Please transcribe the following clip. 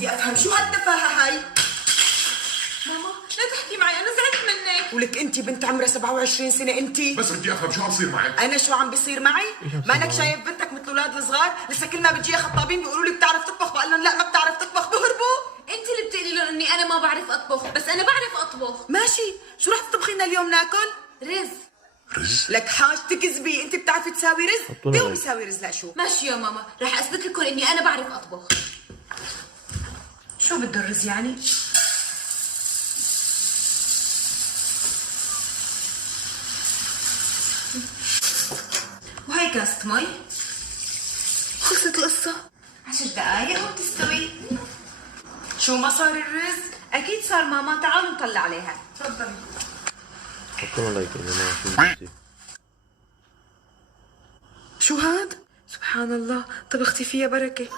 بدي افهم شو هالتفاهه هاي؟ ماما لا تحكي معي، انا زعلت منك. ولك انت بنت عمرها 27 سنه انت. بس بدي افهم شو عم بصير معك. انا شو عم بيصير معي؟ مانك شايف بنتك مثل الاولاد الصغار؟ لسه كل ما بتجي خطابين بيقولوا لي بتعرف تطبخ، بقول لهم لا ما بتعرف تطبخ، بهربوا. انت اللي بتقولي لهم اني انا ما بعرف اطبخ، بس انا بعرف اطبخ. ماشي، شو رح تطبخي لنا اليوم ناكل؟ رز. رز؟ لك حاج تكذبي، انت بتعرفي تساوي رز؟ اليوم يساوي رز. لا شو؟ ماشي يا ماما، رح اثبت لكم اني انا بعرف اطبخ. شو بده الرز يعني؟ وهي كاسة مي. خلصت القصة. 10 دقايق وبتستوي. شو ما صار الرز؟ اكيد صار ماما، تعالوا نطلع عليها. تفضلي. حطوا لايك يا جماعة شو بدي. شو هاد؟ سبحان الله، طبختي فيها بركة.